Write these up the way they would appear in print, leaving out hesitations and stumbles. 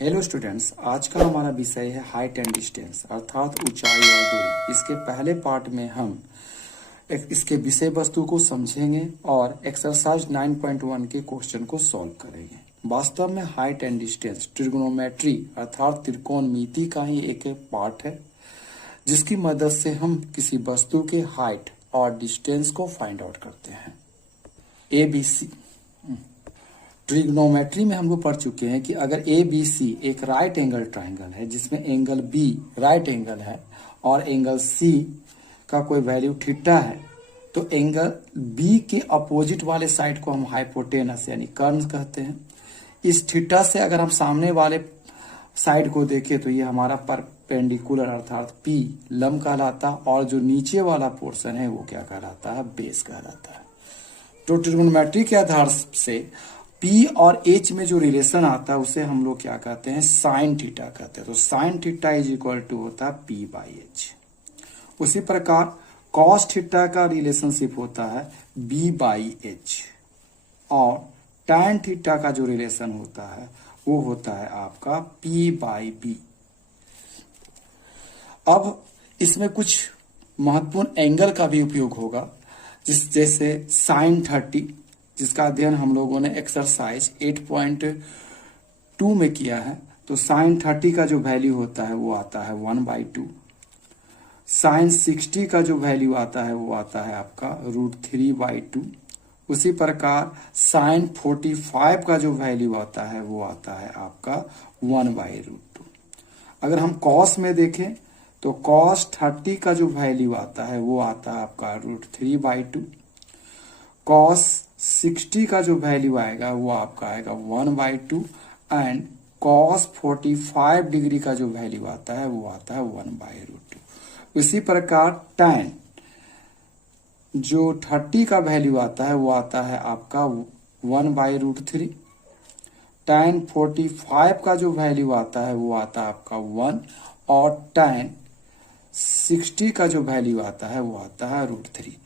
Hello students, आज का हमारा विषय है हाइट एंड डिस्टेंस अर्थात ऊंचाई और दूरी। इसके पहले पार्ट में हम इसके विषय वस्तु को समझेंगे और एक्सरसाइज 9.1 के क्वेश्चन को सॉल्व करेंगे। वास्तव में हाइट एंड डिस्टेंस ट्रिग्नोमेट्री अर्थात त्रिकोणमिति का ही एक पार्ट है, जिसकी मदद से हम किसी वस्तु के हाइट और डिस्टेंस को फाइंड आउट करते हैं। ABC ट्रिग्नोमेट्री में हम लोग पढ़ चुके हैं कि अगर ABC एक राइट एंगल ट्राइंगल है जिसमें एंगल B राइट एंगल है और एंगल C का कोई वैल्यू थीटा है, तो एंगल B के अपोजिट वाले साइड को हम हाइपोटेनस यानी कर्ण कहते हैं। इस थीटा से अगर हम सामने वाले साइड को देखें तो ये हमारा परपेंडिकुलर अर्थात P लंब कहलाता है और जो नीचे वाला पोर्शन है वो क्या कहलाता है, बेस कहलाता है। तो ट्रिग्नोमेट्री के आधार से P और H में जो रिलेशन आता है उसे हम लोग क्या कहते हैं, साइन थीटा कहते हैं। तो sine theta is equal to होता है P/H। उसी प्रकार कॉस थीटा का रिलेशनशिप होता है B/H और टैन थीटा का जो रिलेशन होता है वो होता है आपका P/B। अब इसमें कुछ महत्वपूर्ण एंगल का भी उपयोग होगा, जैसे साइन 30, जिसका अध्ययन हम लोगों ने एक्सरसाइज 8.2 में किया है। तो साइन 30 का जो वैल्यू होता है वो आता है 1/2। साइन 60 का जो वैल्यू आता है वो आता है आपका √3/2। उसी प्रकार साइन 45 का जो वैल्यू आता है वो आता है आपका 1/√2। अगर हम कॉस में देखें तो कॉस 30 का जो वैल्यू आता है वो आता है आपका √3/2। कॉस 60 का जो वैल्यू आएगा वो आपका आएगा 1/2 एंड कॉस 45 डिग्री का जो वैल्यू आता है वो आता है 1/√2। इसी प्रकार टैन जो 30 का वैल्यू आता है वो आता है आपका 1/√3। टैन 45 का जो वैल्यू आता है वो आता है आपका 1 और टैन 60 का जो वैल्यू आता है वो आता है √3।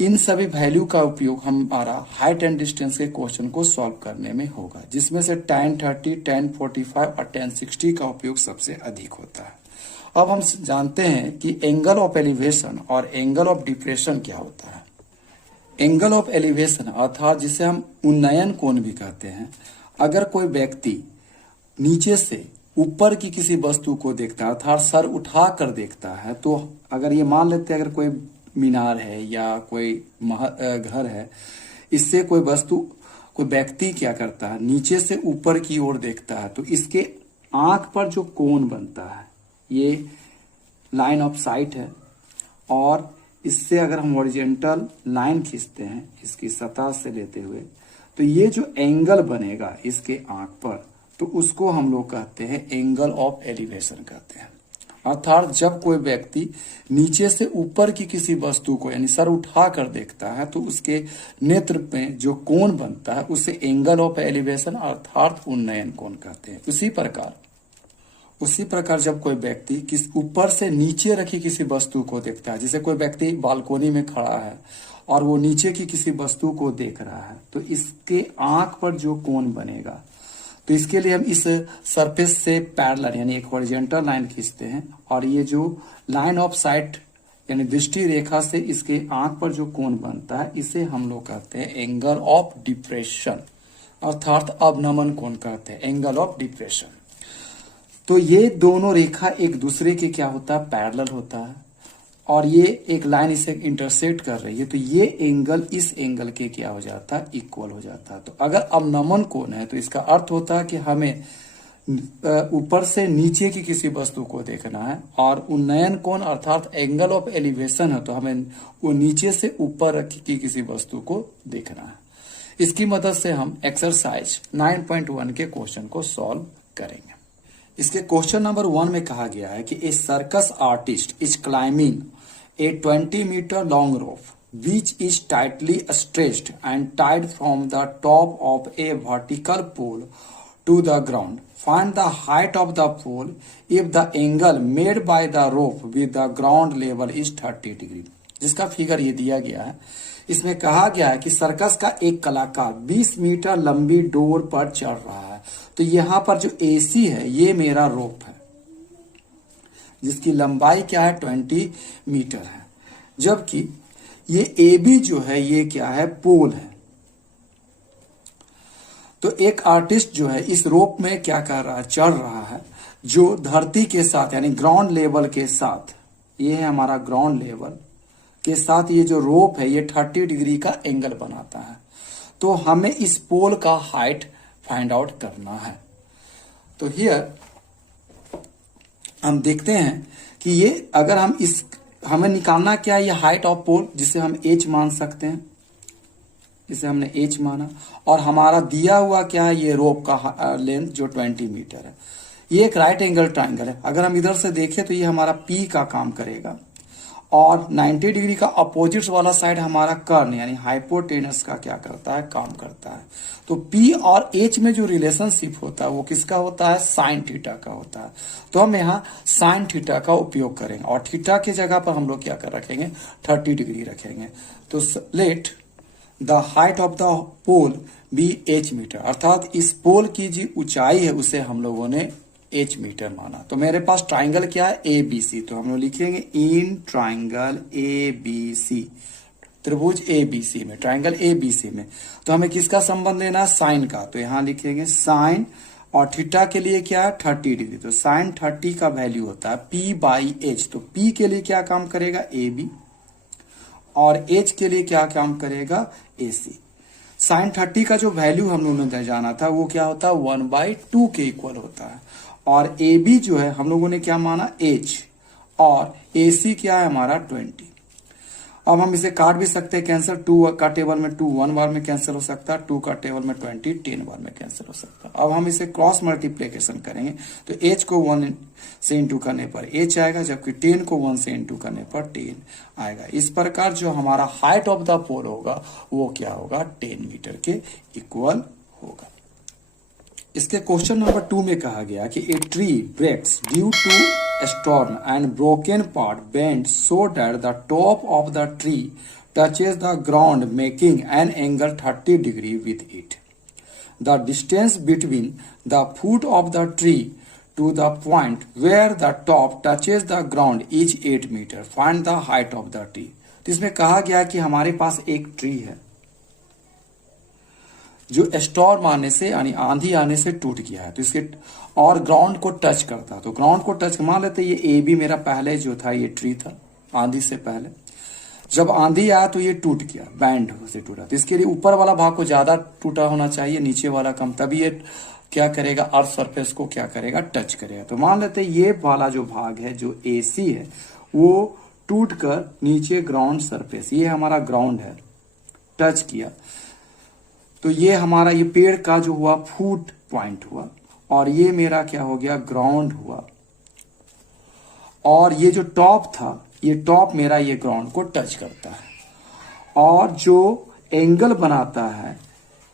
इन सभी वैल्यू का उपयोग हमारा हाइट एंड डिस्टेंस के क्वेश्चन को सॉल्व करने में होगा, जिसमें से tan 30, tan 45 और tan 60 का उपयोग सबसे अधिक होता है। अब हम जानते हैं कि एंगल ऑफ एलिवेशन और एंगल ऑफ डिप्रेशन क्या होता है। एंगल ऑफ एलिवेशन अर्थात जिसे हम उन्नयन कोण भी कहते हैं। अगर कोई व्यक्ति नीचे से ऊपर की किसी वस्तु को देखता है अर्थात सर उठा कर देखता है, तो अगर ये मान लेते हैं अगर कोई मीनार है या कोई घर है, इससे कोई वस्तु कोई व्यक्ति क्या करता है, नीचे से ऊपर की ओर देखता है, तो इसके आंख पर जो कोण बनता है ये लाइन ऑफ साइट है और इससे अगर हम हॉरिजॉन्टल लाइन खींचते हैं इसकी सतह से लेते हुए, तो ये जो एंगल बनेगा इसके आंख पर, तो उसको हम लोग कहते हैं एंगल ऑफ एलिवेशन कहते हैं। अर्थात जब कोई व्यक्ति नीचे से ऊपर की किसी वस्तु को यानी सर उठा कर देखता है तो उसके नेत्र में जो कोण बनता है उसे एंगल ऑफ एलिवेशन अर्थात उन्नयन कोण कहते हैं। उसी प्रकार जब कोई व्यक्ति किस ऊपर से नीचे रखी किसी वस्तु को देखता है, जैसे कोई व्यक्ति बालकोनी में खड़ा है और वो नीचे की किसी वस्तु को देख रहा है, तो इसके आंख पर जो कोण बनेगा, तो इसके लिए हम इस सरफेस से पैरेलल यानी एक हॉरिजॉन्टल लाइन खींचते हैं और ये जो लाइन ऑफ साइट यानी दृष्टि रेखा से इसके आंख पर जो कोण बनता है इसे हम लोग कहते हैं एंगल ऑफ डिप्रेशन अर्थात अवनमन कोण कहते हैं, एंगल ऑफ डिप्रेशन। तो ये दोनों रेखा एक दूसरे के क्या होता है, पैरेलल होता है और ये एक लाइन इसे इंटरसेक्ट कर रही है, तो ये एंगल इस एंगल के क्या हो जाता है, इक्वल हो जाता है। तो अगर अवनमन कोण है तो इसका अर्थ होता है कि हमें ऊपर से नीचे की किसी वस्तु को देखना है और उन्नयन कोण अर्थात एंगल ऑफ एलिवेशन है तो हमें वो नीचे से ऊपर की किसी वस्तु को देखना है। इसकी मदद से हम एक्सरसाइज 9.1 के क्वेश्चन को सॉल्व करेंगे। इसके क्वेश्चन नंबर 1 में कहा गया है कि a circus artist is climbing a 20 meter long rope which is tightly stretched and tied from the top of a vertical pole to the ground. Find the height of the pole if the angle made by the rope with the ground level is 30 degree. जिसका figure ये दिया गया है। इसमें कहा गया है कि सर्कस का एक कलाकार 20 मीटर लंबी डोर पर चढ़ रहा है। तो यहां पर जो एसी है ये मेरा रोप है जिसकी लंबाई क्या है 20 मीटर है, जबकि ये एबी जो है ये क्या है पोल है। तो एक आर्टिस्ट जो है इस रोप में क्या कर रहा है, चढ़ रहा है, जो धरती के साथ यानी ग्राउंड लेवल के साथ, ये है हमारा ग्राउंड लेवल के साथ ये जो रोप है ये 30 डिग्री का एंगल बनाता है। तो हमें इस पोल का हाइट फाइंड आउट करना है। तो हियर हम देखते हैं कि ये अगर हम इस हमें निकालना क्या है, ये हाइट ऑफ पोल जिसे हम h मान सकते हैं, जिसे हमने h माना, और हमारा दिया हुआ क्या है, ये रोप का लेंथ जो 20 मीटर है। ये एक राइट एंगल ट्राइंगल है। अगर हम इधर से देखें तो ये हमारा P का काम करेगा और 90 डिग्री का अपोजिट वाला साइड हमारा कर्ण यानी हाइपोटेनस का क्या करता है, काम करता है। तो P और H में जो रिलेशनशिप होता है वो किसका होता है, साइन थीटा का होता है। तो हम यहाँ साइन थीटा का उपयोग करेंगे और थीटा की जगह पर हम लोग क्या कर रखेंगे, 30 डिग्री रखेंगे। तो let the height of the pole be h metre, अर्थात इस पोल की जो ऊंचाई है उसे हम लोगों ने h मीटर माना। तो मेरे पास ट्राइंगल क्या है, ए बी सी। तो हम लोग लिखेंगे in triangle A B C, त्रिभुज ए बी सी में, ट्राइंगल ए बी सी में। तो हमें किसका संबंध लेना है, साइन का। तो यहां लिखेंगे साइन, और थीटा के लिए क्या है 30 डिग्री। तो साइन 30 का वैल्यू होता है P बाई एच। तो P के लिए क्या काम करेगा, ए बी, और H के लिए क्या काम करेगा, ए सी। साइन 30 का जो वैल्यू हम लोगों ने जाना था वो क्या होता है, 1/2 के इक्वल होता है। और ए बी जो है हम लोगों ने क्या माना, H, और ए सी क्या है हमारा 20। अब हम इसे काट भी सकते हैं, कैंसिल, 2 का टेबल में 2 1 बार में कैंसिल हो सकता है, 2 का टेबल में 20 10 बार में कैंसिल हो सकता है। अब हम इसे क्रॉस मल्टीप्लीकेशन करेंगे तो H को 1 से इंटू करने पर H आएगा, जबकि 10 को 1 से इंटू करने पर 10 आएगा। इस प्रकार जो हमारा हाइट ऑफ द पोल होगा वो क्या होगा, 10 मीटर के इक्वल होगा। इसके क्वेश्चन नंबर 2 में कहा गया कि a tree breaks due to storm and broken part bend so that the top of the tree touches the ground making an angle 30 degree with it. The distance between the foot of the tree to the point where the top touches the ground is 8 metre. Find the height of the tree. तो इसमें कहा गया कि हमारे पास एक tree है जो storm आने से यानी आंधी आने से टूट गया है, तो इसके और ग्राउंड को टच करता है। तो ग्राउंड को टच, मान लेते ये ए बी मेरा पहले जो था ये ट्री था आंधी से पहले, जब आंधी आया तो ये टूट गया, बैंड से टूटा। तो इसके लिए ऊपर वाला भाग को ज्यादा टूटा होना चाहिए, नीचे वाला कम, तभी ये क्या करेगा, अर्थ सरफेस को क्या करेगा, टच करेगा। तो मान लेते ये वाला जो भाग है जो ए सी है वो टूट कर नीचे ग्राउंड सरफेस, ये हमारा ग्राउंड है, टच किया। तो ये हमारा ये पेड़ का जो हुआ फुट पॉइंट हुआ, और ये मेरा क्या हो गया, ग्राउंड हुआ। और ये जो टॉप था, ये टॉप मेरा ये ग्राउंड को टच करता है, और जो एंगल बनाता है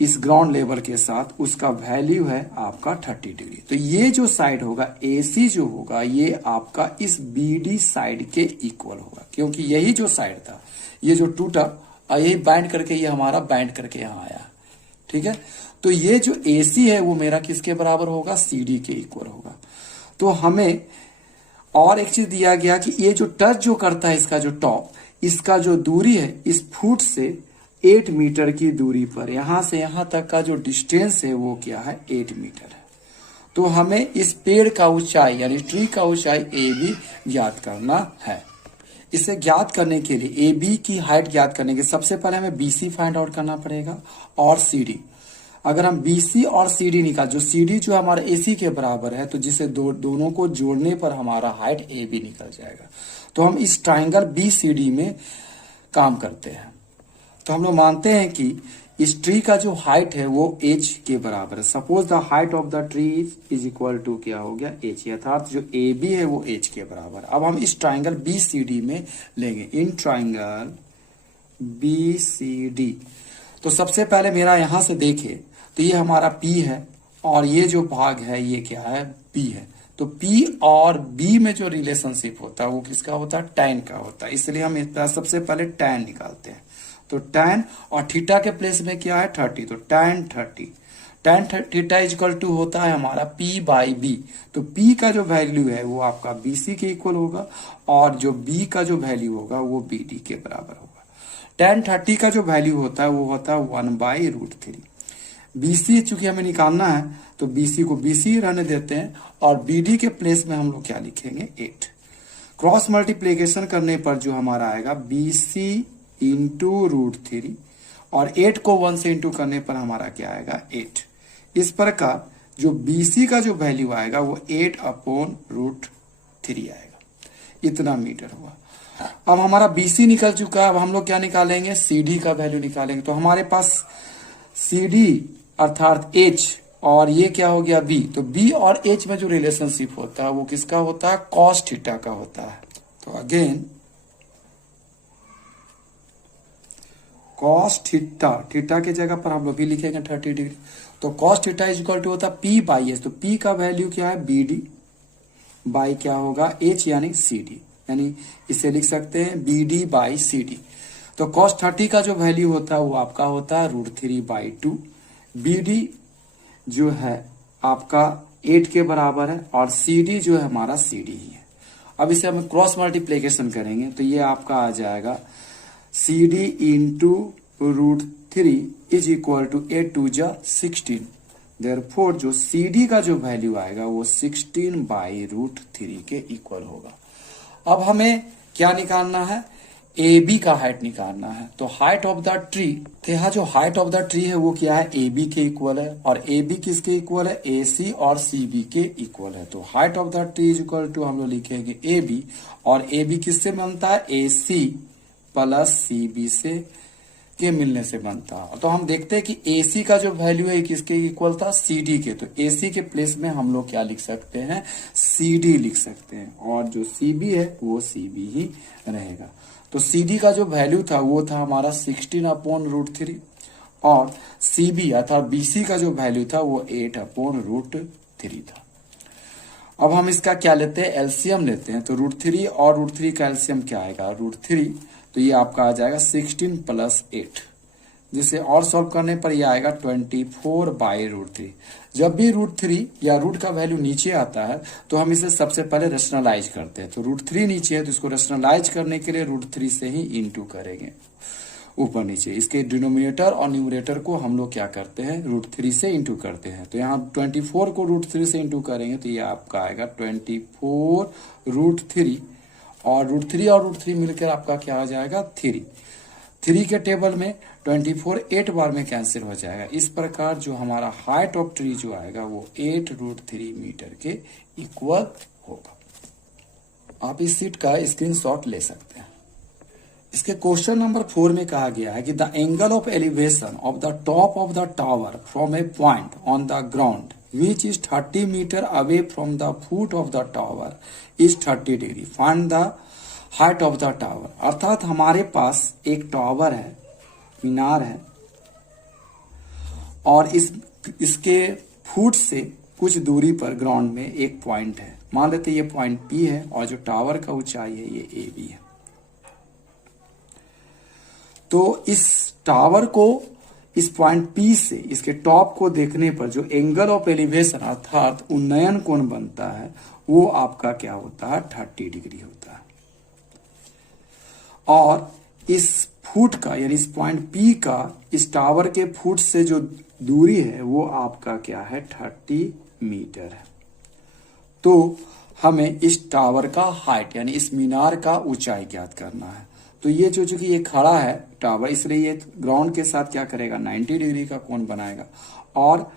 इस ग्राउंड लेवल के साथ उसका वैल्यू है आपका 30 डिग्री। तो ये जो साइड होगा AC जो होगा ये आपका इस BD साइड के इक्वल होगा, क्योंकि यही जो साइड था ये जो टूटा यही बैंड करके ये हमारा बैंड करके यहां आया, ठीक है। तो ये जो AC है वो मेरा किसके बराबर होगा, CD के इक्वल होगा। तो हमें और एक चीज दिया गया कि ये जो टच जो करता है इसका जो टॉप, इसका जो दूरी है इस फुट से 8 मीटर की दूरी पर, यहां से यहां तक का जो डिस्टेंस है वो क्या है, 8 मीटर है। तो हमें इस पेड़ का ऊंचाई यानी ट्री का ऊंचाई AB ज्ञात करना है। इसे ज्ञात करने के लिए AB की हाइट ज्ञात करने के सबसे पहले हमें BC फाइंड आउट करना पड़ेगा और CD। अगर हम BC और CD निकाल, जो CD जो हमारा AC के बराबर है, तो जिसे दोनों को जोड़ने पर हमारा हाइट AB निकल जाएगा। तो हम इस ट्राइंगल BCD में काम करते हैं। तो हम लोग मानते हैं कि इस ट्री का जो हाइट है वो H के बराबर है। Suppose the height of the tree is equal to क्या हो गया, H, अर्थात जो AB है वो H के बराबर। अब हम इस ट्राइंगल BCD में लेंगे, इन ट्राइंगल BCD। तो सबसे पहले मेरा यहां से देखे तो ये हमारा P है, और ये जो भाग है ये क्या है, B है। तो P और B में जो रिलेशनशिप होता है वो किसका होता है, tan का होता है। इसलिए हम सबसे पहले tan निकालते हैं। तो tan, और थीटा के प्लेस में क्या है 30, तो tan 30, tan theta equal to होता है हमारा P बाई बी। तो P का जो वैल्यू है वो आपका BC के इक्वल होगा, और जो B का जो वैल्यू होगा वो BD के बराबर होगा। tan 30 का जो वैल्यू होता है वो होता है 1/√3। BC चूंकि हमें निकालना है तो BC को BC रहने देते हैं, और BD के प्लेस में हम लोग क्या लिखेंगे 8। क्रॉस मल्टीप्लीकेशन करने पर जो हमारा आएगा BC इंटू √3, और 8 को 1 से इंटू करने पर हमारा क्या आएगा 8। इस प्रकार जो BC का जो वैल्यू आएगा वो 8/√3 आएगा, इतना मीटर हुआ। अब हमारा BC निकल चुका है, अब हम लोग क्या निकालेंगे CD का वैल्यू निकालेंगे। तो हमारे पास CD अर्थात H, और ये क्या हो गया B, तो B और H में जो रिलेशनशिप होता है वो किसका होता है, cos थीटा का होता है। तो अगेन cos थीटा, थीटा के जगह पर हम लोग भी लिखेंगे 30 डिग्री। तो cos theta is equal to होता है P बाई H। तो P का वैल्यू क्या है BD बाई क्या होगा H यानी CD, यानी इसे लिख सकते हैं BD बाई CD। तो cos 30 का जो वैल्यू होता है वो आपका होता है √3/2। BD जो है आपका 8 के बराबर है, और CD जो है हमारा CD ही है। अब इसे हम क्रॉस मल्टीप्लीकेशन करेंगे तो ये आपका आ जाएगा CD into √3 is equal to 8 2 जा 16। देयरफॉर जो CD का जो वैल्यू आएगा वो 16/√3 के इक्वल होगा। अब हमें क्या निकालना है, AB का हाइट निकालना है। तो हाइट ऑफ द ट्री, तो यहाँ जो हाइट ऑफ द ट्री है वो क्या है AB के इक्वल है, और AB किसके इक्वल है AC और CB के इक्वल है। तो height of the tree is equal to हम लोग लिखेंगे AB, और AB किससे बनता है AC प्लस CB से के मिलने से बनता है। तो हम देखते हैं कि AC का जो वैल्यू है किसके इक्वल था CD के, तो AC के प्लेस में हम लोग क्या लिख सकते हैं CD लिख सकते हैं, और जो CB है वो CB ही रहेगा। तो CD का जो वैल्यू था वो था हमारा 16/√3, और CB अर्थात BC का जो वैल्यू था वो 8/√3 था। अब हम इसका क्या लेते हैं, एलसीएम लेते हैं। तो √3 और √3 का एलसीएम क्या आएगा √3, तो ये आपका आ जाएगा 16 + 8, जिसे और सॉल्व करने पर ये आएगा 24/√3। जब भी √3 या रूट का वैल्यू नीचे आता है तो हम इसे सबसे पहले रेशनलाइज करते हैं। तो √3 नीचे है तो इसको रेशनलाइज करने के लिए √3 से ही इंटू करेंगे ऊपर नीचे। इसके डिनोमिनेटर और न्यूमरेटर को हम लोग क्या करते हैं √3 से इंटू करते हैं। तो यहाँ 24 को √3 से इंटू करेंगे तो ये आपका आएगा 24√3, और √3 और √3 मिलकर आपका क्या हो जाएगा 3 के टेबल में 24 8 बार में कैंसिल हो जाएगा। इस प्रकार जो हमारा हाइट ऑफ ट्री जो आएगा वो 8√3 मीटर के इक्वल होगा। आप इस सीट का स्क्रीनशॉट ले सकते हैं। इसके क्वेश्चन नंबर 4 में कहा गया है कि the angle of elevation of the top of the tower from a point on the ground which is 30 metre away from the foot of the tower is 30 degree. Find the height of the tower. अर्थात हमारे पास एक tower है, मीनार है, और इसके foot से कुछ दूरी पर ग्राउंड में एक पॉइंट है। मान लेते ये पॉइंट P है, और जो टावर का ऊंचाई है ये AB है। तो इस टावर को इस पॉइंट P से इसके टॉप को देखने पर जो एंगल ऑफ एलिवेशन अर्थात उन्नयन कोण बनता है वो आपका क्या होता है 30 डिग्री होता है। और इस फुट का यानी इस पॉइंट P का इस टावर के फुट से जो दूरी है वो आपका क्या है 30 मीटर है। तो हमें इस टावर का हाइट यानी इस मीनार का ऊंचाई ज्ञात करना है। तो ये जो चूंकि ये खड़ा है टावर, इसलिए ये ग्राउंड के साथ क्या करेगा 90 डिग्री का कोण बनाएगा, और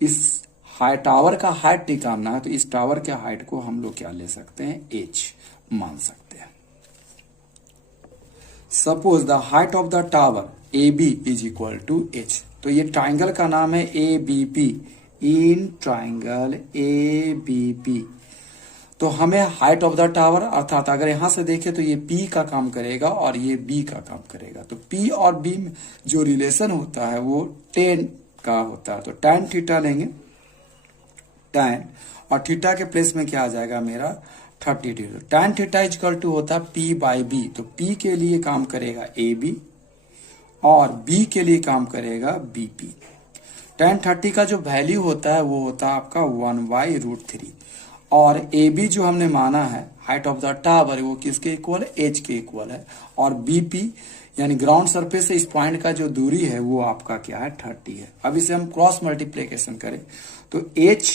इस टावर का हाइट निकालना है। तो इस टावर के हाइट को हम लोग क्या ले सकते हैं H मान सकते हैं। Suppose the height of the tower AB is equal to H। तो ये ट्राइंगल का नाम है ABP, इन ट्राइंगल ABP। तो हमें हाइट ऑफ द टावर अर्थात अगर यहां से देखें तो ये P का काम करेगा और ये B का काम करेगा। तो P और B में जो रिलेशन होता है वो tan का होता है। तो tan थीटा लेंगे, tan, और थीटा के प्लेस में क्या आ जाएगा मेरा 30 degree. tan theta equal to होता है P बाई B। तो P के लिए काम करेगा AB, और बी के लिए काम करेगा बीपी। tan 30 का जो वैल्यू होता है वो होता है आपका 1/√3 और ए बी जो हमने माना है हाइट ऑफ द टावर वो किसके इक्वल है, एच के इक्वल है। और बीपी यानी ग्राउंड सरफेस से इस पॉइंट का जो दूरी है वो आपका क्या है 30 है। अब इसे हम क्रॉस मल्टीप्लीकेशन करें तो h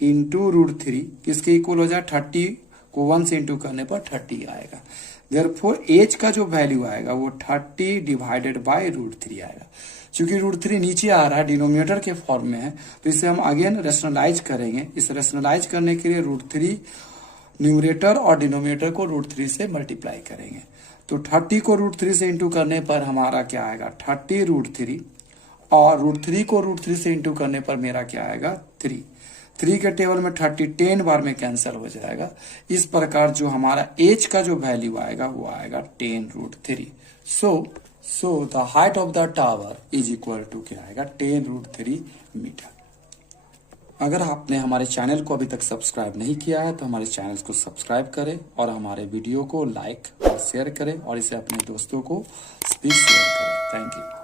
इंटू √3 किसके इक्वल हो जाए 30 को 1 से इंटू करने पर 30 आएगा। देयरफॉर h का जो वैल्यू आएगा वो 30 डिवाइडेड बाय √3 आएगा। चूंकि √3 नीचे आ रहा है डिनोमिनेटर के फॉर्म में है तो इसे हम अगेन रेशनलाइज करेंगे। इसे रेशनलाइज करने के लिए √3 न्यूमरेटर और डिनोमिनेटर को √3 से मल्टीप्लाई करेंगे तो 30 को √3 से इंटू करने पर हमारा क्या आएगा 30√3 और √3 को √3 से इंटू करने पर मेरा क्या आएगा 3 के टेबल में 30 10 बार में कैंसिल हो जाएगा। इस प्रकार जो हमारा h का जो वैल्यू आएगा वो आएगा 10√3। So the height of the tower is equal to क्या आएगा 10√3 मीटर। अगर आपने हमारे चैनल को अभी तक सब्सक्राइब नहीं किया है तो हमारे चैनल को सब्सक्राइब करें और हमारे वीडियो को लाइक और शेयर करें और इसे अपने दोस्तों को भी शेयर करें। Thank you.